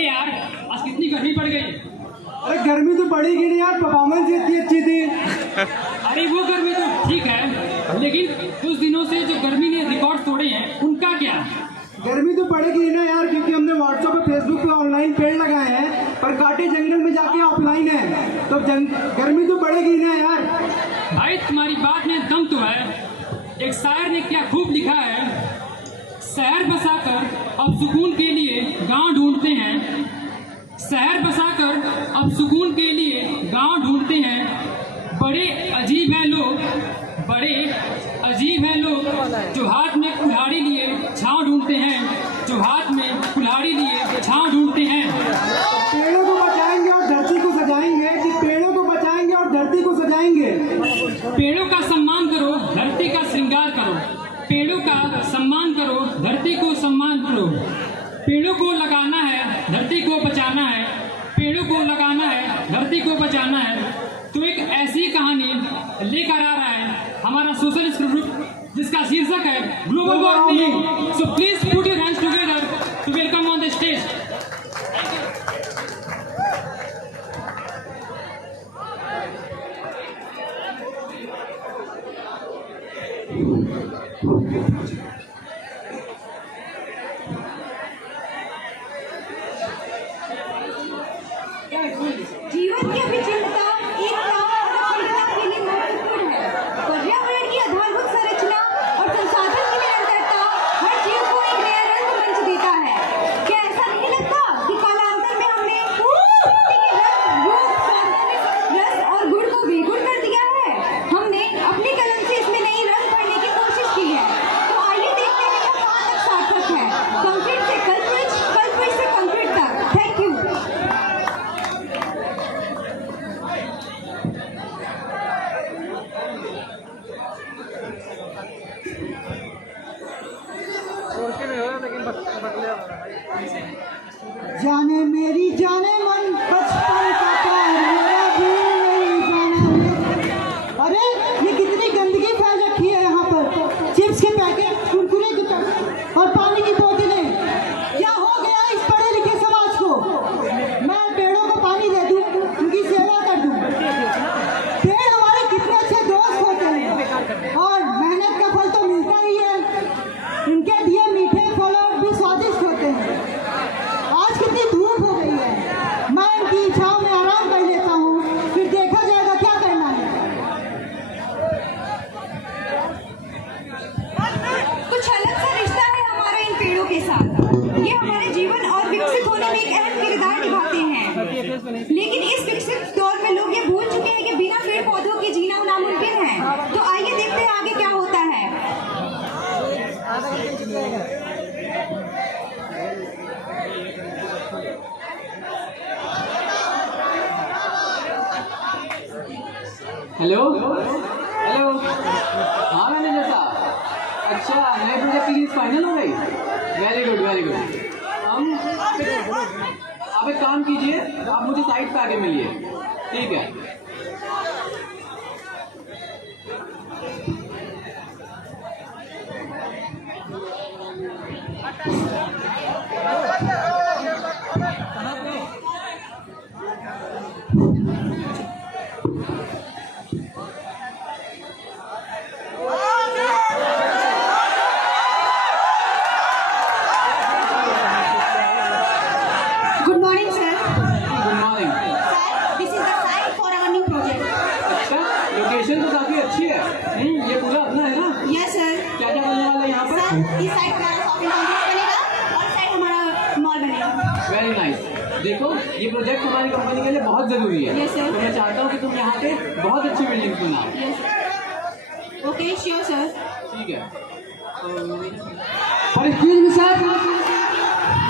अरे यार आज कितनी गर्मी पड़ गई। अरे गर्मी तो पड़ेगी नहीं यार, परफॉर्मेंस ही इतनी अच्छी थी। अरे वो गर्मी तो ठीक है, लेकिन कुछ दिनों से जो गर्मी ने रिकॉर्ड तोड़े हैं उनका क्या? गर्मी तो पड़ेगी ही ना यार, क्योंकि हमने व्हाट्सएप पे फेसबुक पे ऑनलाइन पेड़ लगाए हैं, पर कांटे जंगल में जाके ऑफलाइन है, तो गर्मी तो पड़ेगी ही ना यार। भाई तुम्हारी बात में दम तो है। एक शायर ने क्या खूब लिखा है, शहर बसाकर अब सुकून के लिए गांव ढूंढते हैं, शहर बसाकर अब सुकून के लिए गांव ढूंढते हैं। बड़े अजीब हैं लोग, बड़े अजीब हैं लोग, जो हाथ में कुल्हाड़ी लिए छांव ढूंढते हैं, जो हाथ में कुल्हाड़ी लिए छांव ढूंढते हैं। पेड़ों को बचाएंगे और धरती को सजाएंगे जी, पेड़ों को बचाएंगे और धरती को सजाएंगे। पेड़ों का सम्मान करो, धरती का श्रृंगार करो, पेड़ों का सम्मान करो, धरती को सम्मान करो। पेड़ों को लगाना है, धरती को बचाना है, पेड़ों को लगाना है, धरती को बचाना है। तो एक ऐसी कहानी लेकर आ रहा है हमारा सोशलिस्ट ग्रुप, जिसका शीर्षक है global warming. So please put your hands together to welcome on the stage. जीवन की अभिचिंता एक के लिए महत्वपूर्ण है। पर्यावरण की आधारभूत संरचना और संसाधन की निरंतरता हर जीव को एक नया रंग मंच देता है। क्या ऐसा नहीं लगता कि कालांतर में हमने रस और गुण को बेगुण कर दिया है? हमने अपनी कलम से इसमें नई रंग भरने की कोशिश की है। तो आइए देखते हैं यह कहाँ तक सार्थक है। कंक्रीट से कल्पवृक्ष से कंक्रीट तक। Thank you. जाने मेरी जाने मन बचपन का प्यार मेरा भूल नहीं जाना। अरे ये कितनी गंदगी फैल रखी है यहाँ पर, चिप्स के पैकेट, कुरकुरे के पैकेट और पानी की बोतलें। क्या हो गया इस पढ़े लिखे समाज को? मैं पेड़ों को पानी दे दूँ, उनकी सेवा कर दूँ। पेड़ हमारे कितने अच्छे दोस्त होते हैं और मेहनत का फल तो मिलता ही है। इनके दिए मीठे फल भी स्वादिष्ट होते हैं। आज कितनी धूप हो गई है, मैं इनकी छांव में आराम कर लेता हूँ, फिर देखा जाएगा क्या करना है। कुछ अलग सा रिश्ता है हमारा इन पेड़ों के साथ। ये हमारे जीवन और विकसित होने में एक अहम किरदार निभाते हैं। लेकिन इस विकसित दौर में लोग ये भूल चुके हैं कि बिना पेड़ पौधों के जीना नामुमकिन है। तो आइए देखते हैं आगे क्या होता है। हेलो हेलो, हाँ मैनेजर साहब, अच्छा नए प्रोजेक्ट की लीज फाइनल हो गई? Very good very good. हम आप एक काम कीजिए, आप मुझे साइट पे आके मिलिए, ठीक है? Good morning sir. Good morning. Sir, this is the site for our new project. अच्छा, लोकेशन तो काफी अच्छी है। ये पूरा अपना है ना? Yes sir. क्या क्या बनने वाला है यहाँ पर? सर, इस साइड हमारा शॉपिंग कॉम्प्लेक्स बनेगा और साइड हमारा मॉल बनेगा। Very nice. देखो ये प्रोजेक्ट हमारी कंपनी के लिए बहुत जरूरी है। Yes, sir. तो मैं चाहता हूँ कि तुम यहाँ पे बहुत अच्छी बिल्डिंग बनाओ। Okay sure sir. ठीक है। और एक्सक्यूज मी सर,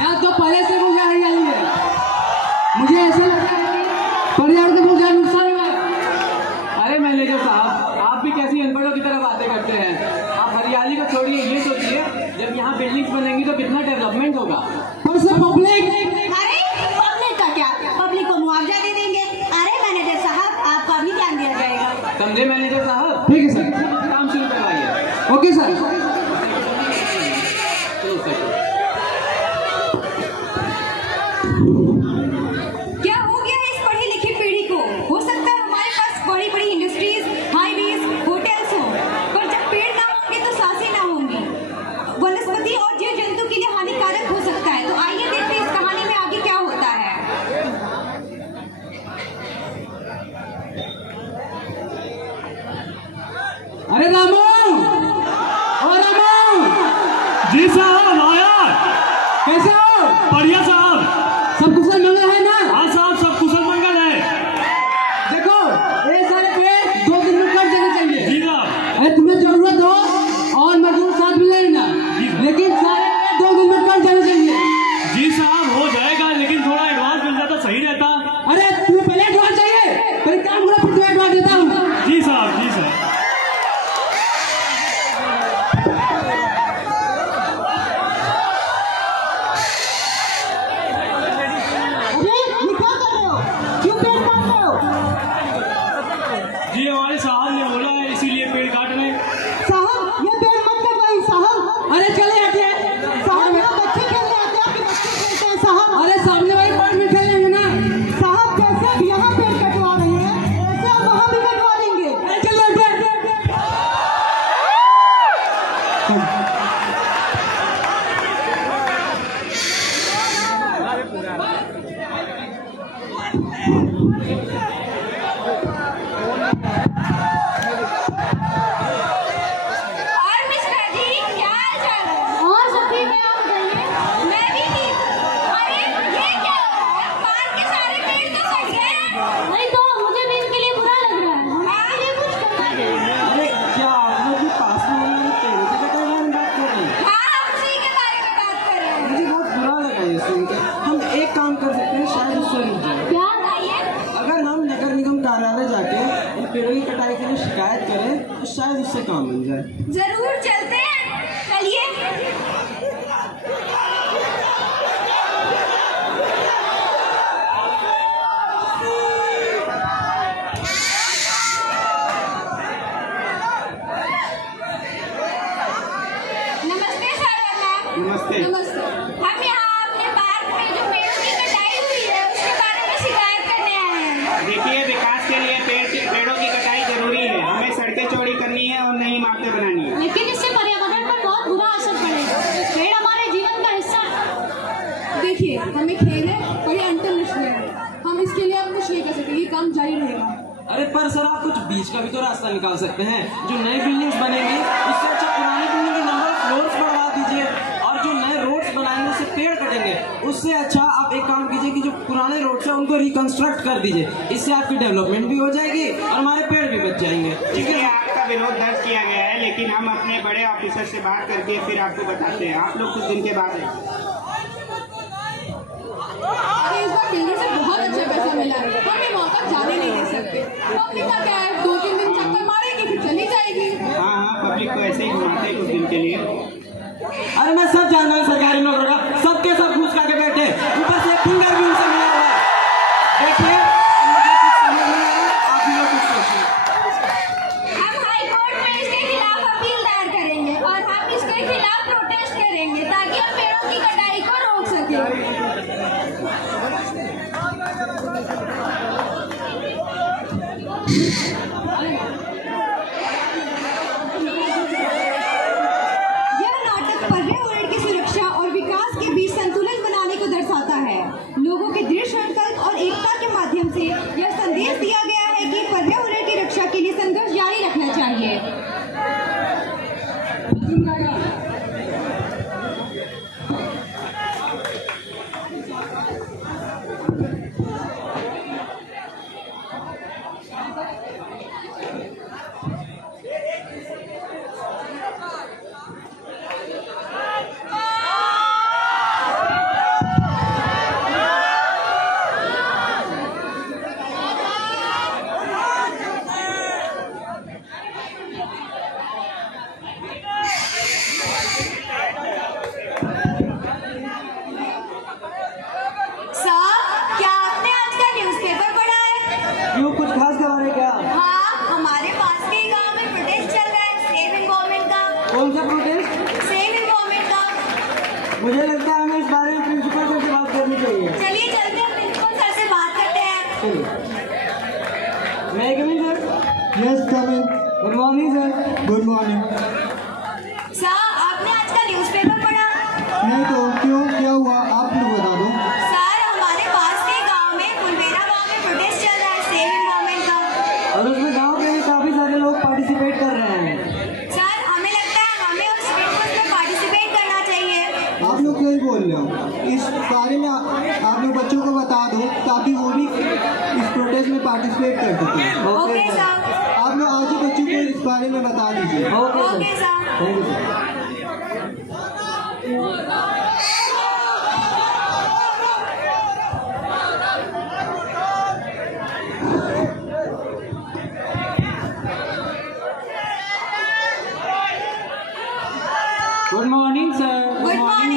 यहाँ तो पहले से मुझे हरियाली है, मुझे ऐसा लगता है कि पर्यावरण को बहुत ज्यादा नुकसान हुआ। अरे मैनेजर साहब, आप भी कैसी अनपढ़ों की तरह बातें करते हैं। आप हरियाली को छोड़िए, ये सोचिए जब यहाँ बिल्डिंग्स बनेंगी तो कितना डेवलपमेंट होगा। पर सर पब्लिक, अरे पब्लिक का क्या, पब्लिक को मुआवजा दे देंगे। अरे मैनेजर साहब, आपका भी ध्यान दिया जाएगा। समझे मैनेजर साहब? ठीक है सर। काम शुरू करवाइए। Okay sir. चलो सर। क्या हो गया है इस पढ़ी लिखी पीढ़ी को? हो सकता है हमारे पास बड़ी बड़ी इंडस्ट्रीज, हाईवेज, होटल्स हो, पर जब पेड़ ना होंगे तो सांसें ना होंगी। वनस्पति और जीव जंतु के लिए हानिकारक हो सकता है। तो आइए देखते हैं इस कहानी में आगे क्या होता है। अरे रामू, ओ रामू, जी साहब आया। कैसे हो? बढ़िया साहब। सब कुशल मंगल है ना? हाँ साहब, सब कुशल मंगल है। देखो ये सारे पेड़ 2 दिन में कट जाने चाहिए। जी साहब। अरे तुम्हें जरूरत हो और मजदूर साथ में लेना, लेकिन सारे पेड़ 2 दिन में कट जाने चाहिए। जी साहब हो जाएगा, लेकिन थोड़ा एडवांस मिल जाता सही रहता। अरे तुम्हें पहले एडवांस चाहिए? पहले काम करो, फिर तुम्हें एडवांस देता हूँ। जी साहब, जी साहब। अरे ये क्या कर रहे हो? क्यों पेड़ काट रहे हो? जी हमारे साहब ने बोला है, इसीलिए पेड़ काट रहे हैं। साहब ये पेड़ मत कटवाइए साहब। अरे चले आते साहब यहाँ बच्चे खेलने आते हैं, आपके बच्चे खेलते हैं साहब। अरे सामने वाले पार्क में खेलेंगे ना। साहब जैसे आप यहाँ पेड़ कटवा रहे हैं वैसे हम वहाँ भी कटवा देंगे। अरे चलो आते। और मिश्रा जी क्या हाल चाल है? और सखी मैं आप बताइए। मैं भी ठीक हूँ। अरे ये क्या हो रहा है? पार्क के सारे पेड़ तो कट गए हैं। नहीं तो मुझे भी इनके लिए बुरा लग रहा है। हमारे लिए कुछ करना चाहिए। अरे क्या आप लोग भी पास में वाले पेड़ों की कटाई के बारे में बात कर रहे हैं? हाँ, हम उसी के बारे में बात कर रहे हैं। मुझे बहुत बुरा लगा ये सुन के। हम एक काम कर सकते हैं, शायद उससे रुक जाए। क्या? बताइए। अगर हम नगर निगम कार्यालय जाके इन पेड़ों की कटाई के लिए शिकायत करें तो शायद उससे काम मिल जाए। जरूर चलते हैं, चलिए। नमस्ते सर। नमस्ते। नमस्ते। हम यहाँ अपने पार्क में जो पेड़ों की कटाई हुई है उसके बारे में शिकायत करने आए हैं। देखिए, विकास के लिए पेड़ों की कटाई जरूरी है। हमें सड़कें चौड़ी करनी है और नई इमारतें बनानी है। लेकिन इससे पर्यावरण पर बहुत बुरा असर पड़ेगा। पेड़ हमारे जीवन का हिस्सा है। देखिए, हमें खेल है और ये अंतर्राष्ट्रीय है। हम इसके लिए अब कुछ नहीं कर सकते, ये काम जारी रहेगा। अरे पर सर, आप कुछ बीच का भी तो रास्ता निकाल सकते हैं। जो नई बिल्डिंग्स बनेंगी उससे अच्छा पुरानी बिल्डिंग के नंबर ऑफ फ्लोर्स बढ़वा दीजिए, और जो नए रोड्स बनाएंगे उससे पेड़ कटेंगे। उससे अच्छा आप एक काम कीजिए कि जो पुराने रोड्स हैं उनको रिकंस्ट्रक्ट कर दीजिए। इससे आपकी डेवलपमेंट भी हो जाएगी और हमारे पेड़ भी बच जाएंगे। ठीक ठीक है? है, आपका विरोध दर्ज किया गया है, लेकिन हम अपने बड़े ऑफिसर से बात करके फिर आपको बताते हैं। आप लोग कुछ दिन के बाद हैं। अरे इस बार बिल्डर से बहुत अच्छा पैसा मिला है, हम ये मौका जाने नहीं दे सकते। पब्लिक का क्या है, 2-3 दिन चक्कर मारेगी फिर चली जाएगी। हाँ हाँ, पब्लिक को ऐसे ही घुमाते हैं कुछ दिन के लिए। अरे मैं सब जानता हूँ सरकारी नौकरों का, सबके सब घूस खा के बैठे, ऊपर से एक फिंगर भी उनसे मिला हुआ है। देखिए, मुझे कुछ समझ नहीं आ रहा, आप भी लोग कुछ सोचिए। हम हाई कोर्ट में इसके खिलाफ अपील दायर करेंगे और हम इसके खिलाफ प्रोटेस्ट करेंगे ताकि हम पेड़ों की कटाई को रोक सकें। यह नाटक पर्यावरण की सुरक्षा और विकास के बीच संतुलन बनाने को दर्शाता है। लोगों के दृढ़ संकल्प और एकता के माध्यम से यह संदेश दिया गया है कि पर्यावरण की रक्षा के लिए संघर्ष जारी रखना चाहिए। साहब, क्या चलिए चलते हैं प्रिंसिपल सर से बात करते हैं। मैं coming sir? Yes come in. Good morning sir. Good morning. Sir आपने आज का न्यूज़पेपर पढ़ा? नहीं तो क्यों, क्या हुआ आप लोग बता दो। सर हमारे पास के गांव में फुलवेरा गांव में प्रोटेस्ट चल रहा है सेव एनवायरमेंट का। और उसमें गांव के भी काफी सारे लोग पार्टिसिपेट कर रहे हैं। सर हमें लगता है हमें उस में पार्टिसिपेट करना चाहिए। आप लोग क्यों ही बोल रहे हो, इस बारे में आप लोग बच्चों को बता दो ताकि वो भी इस प्रोटेस्ट में पार्टिसिपेट कर सकें। Okay sir. आप लोग आज ही बच्चों को इस बारे में बता दीजिए। Okay sir. Thank you sir. Good morning sir. Good morning.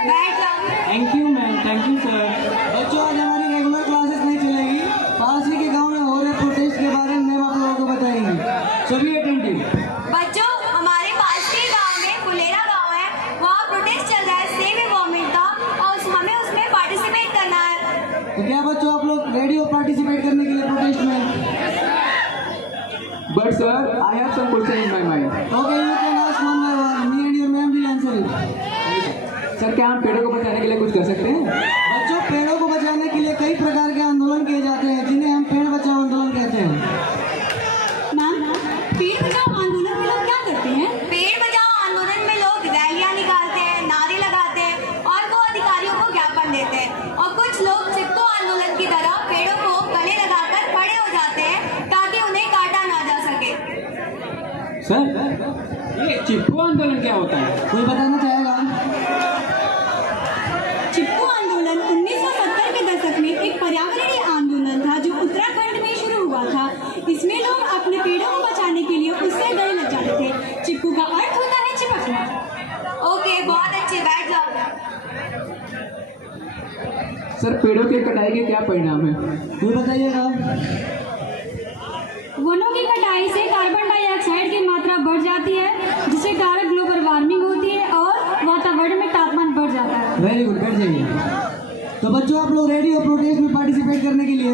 बैठ जाओ। Thank you ma'am, thank you sir. बच्चों आज हमारी रेगुलर क्लासेस नहीं चलेगी। पास ही के गांव में हो रहे प्रोटेस्ट के बारे में मैम आप लोगों को बताएंगी। सभी अटेंटिव। बच्चों हमारे पास के गांव में फुलेरा गांव है, वहाँ प्रोटेस्ट चल रहा है सेव एनवायरमेंट का और हमें उसमें पार्टिसिपेट करना है। तो क्या बच्चों आप लोग रेडी हो पार्टिसिपेट करने के लिए प्रोटेस्ट में? But sir I have some question in my mind. Okay you can ask one by one, me and your ma'am will answer it. Sir क्या हम पेड़ों को बचाने के लिए कुछ कर सकते हैं? बच्चों पेड़ों को बचाने के लिए कई प्रकार के आंदोलन किए जाते हैं जिन्हें हम पेड़ बचाओ आंदोलन कहते हैं। मैम पेड़ बचाओ आंदोलन में लोग क्या करते हैं? पेड़ बचाओ आंदोलन में लोग रैलियां निकालते हैं, नारे लगाते हैं और वो अधिकारियों को ज्ञापन देते हैं और कुछ लोग चिपको आंदोलन की तरह पेड़ों को गले लगाकर खड़े हो जाते हैं ताकि उन्हें काटा ना जा सके। सर ये चिपको आंदोलन क्या होता है, कोई बताना चाहेगा? चिपको आंदोलन 1970 के दशक में एक पर्यावरणीय आंदोलन था जो उत्तराखंड में शुरू हुआ था। इसमें लोग अपने पेड़ों को बचाने के लिए उससे गले लगाते थे। चिपको का अर्थ होता है चिपकना। ओके बहुत अच्छे, बैठ जाओ। सर पेड़ों की कटाई के क्या परिणाम है, ये बताइएगा। वनों की कटाई से कार्बन डाइऑक्साइड की मात्रा बढ़ जाती है जिसके कारण ग्लोबल वार्मिंग होती है और वातावरण में तापमान बढ़ जाता है। वेरी गुड, बैठ जाइए। तो बच्चों आप लोग रेडी हो प्रोटेस्ट में पार्टिसिपेट करने के लिए?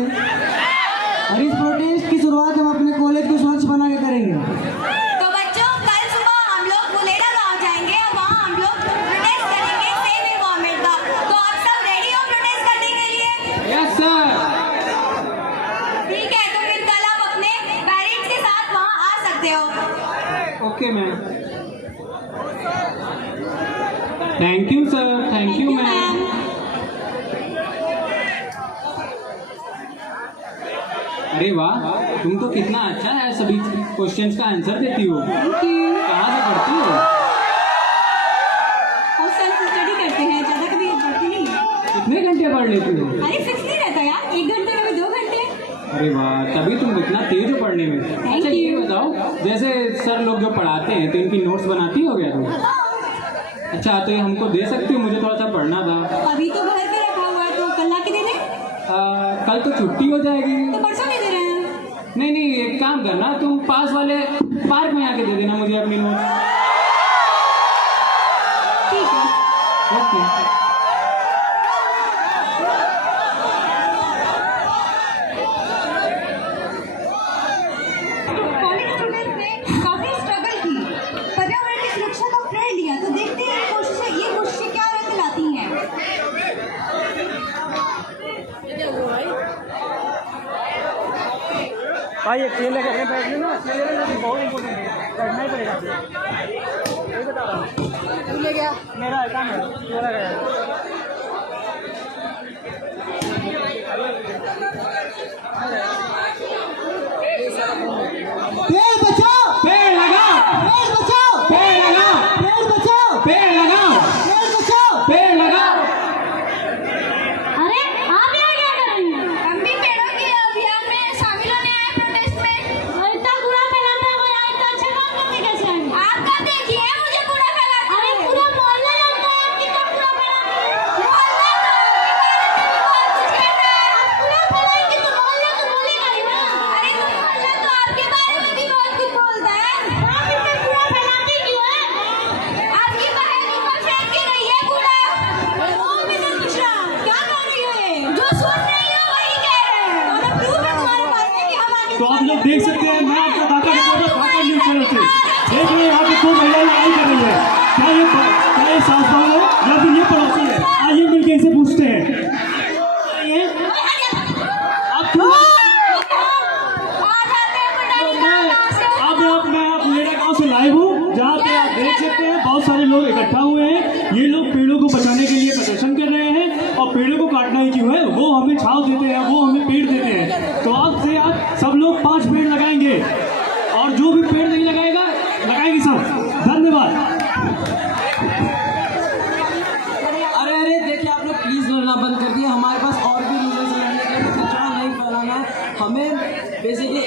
और इस प्रोटेस्ट की शुरुआत हम अपने कॉलेज को स्वच्छ बना के करेंगे। तो बच्चों कल सुबह हम लोग फुलेरा गांव जाएंगे और वहाँ हम लोग प्रोटेस्ट करेंगे सेव एनवायरमेंट का। तो आप सब रेडी हो प्रोटेस्ट करने के लिए? Yes sir. ठीक है, तो फिर कल आप अपने पेरेंट्स के साथ वहाँ आ सकते हो। Okay ma'am. Thank you sir, thank you ma'am. अरे वाह, तुम तो कितना अच्छा है सभी क्वेश्चंस का आंसर देती हो। कहाँ से पढ़ती हो? और सेल्फ स्टडी करते हैं, ज़्यादा कभी पढ़ते नहीं हैं। कितने घंटे पढ़ लेती हो? अरे फिक्स नहीं रहता यार, 1 घंटे कभी 2 घंटे। अरे वाह, तभी तुम इतना तेज हो पढ़ने में। अच्छा ये बताओ, जैसे सर लोग जो पढ़ाते हैं तो इनकी नोट्स बनाती हो क्या तुम? अच्छा तो ये हमको दे सकती हो, मुझे थोड़ा सा पढ़ना था। अभी तो घर पे रखा हुआ है तो कल ला के दे दें। कल तो छुट्टी हो जाएगी। तो परसों नहीं दे रहे हैं। नहीं एक काम करना, तुम पास वाले पार्क में आके दे देना मुझे अपनी नोट्स। ठीक है। ओके। कॉलेज स्टूडेंट्स ने काफी स्ट्रगल की, पर्यावरण की सुरक्षा का प्रण लिया। तो देखते हैं ये कोशिशें क्या रंग लाती हैं। भाई अकेले करने बैठ लेना, अकेले रहना बहुत इम्पोर्टेंट है, बैठना ही पड़ेगा। ये बता रहा हूँ ले गया मेरा काम है, मेरा गया। पेड़ बचाओ, पेड़ लगाओ, पेड़ बचाओ, पेड़ लगाओ, पेड़ बचाओ, पेड़ लगाओ, पेड़ बचाओ। पेड़ लगाओ। अरे आप यहाँ क्या कर रही हैं? हम भी पेड़ों के अभियान में शामिल होने आए प्रोटेस्ट में। और इतना कूड़ा फैलाता है कोई, इतना अच्छा काम करने कैसे आएंगे? आप कब देखिए मुझे कूड़ा फैलाते? अरे पूरा मोहल्ला जानता है आप कितना कूड़ा फैलाते हैं। क्या कह रही हो ये? जो सुन रही हो वही कह रहे हैं। हमें प्रूफ है तुम्हारे पास में कि हम आगे तो आप लोग देख सकते हैं, मैं आपका Dhaka reporter Dhaka news channel से देख रहे हैं यहाँ पे 2 महिलाएं लड़ाई कर रही है। क्या ये सास बहू है या फिर ये पड़ोसी है? आइए मिलकर इनसे पूछते हैं। अब मैं मेरा गांव से लाइव हूँ, जहाँ पे आप देख सकते हैं बहुत सारे लोग इकट्ठा हुए हैं। ये लोग पेड़ों को बचाने के लिए प्रदर्शन कर रहे हैं और पेड़ों को काटना ही क्यों है, वो हमें छांव देते हैं, वो हमें पेड़ देते हैं। तो आज से आज सब लोग 5 पेड़ लगाएंगे और जो भी पेड़ नहीं लगाएगा लगाएंगे सब। धन्यवाद। अरे देखिए आप लोग प्लीज लड़ना बंद कर दिए। हमारे पास और भी रीजन से लड़ने के लिए, कचरा नहीं फैलाना है हमें। बेसिकली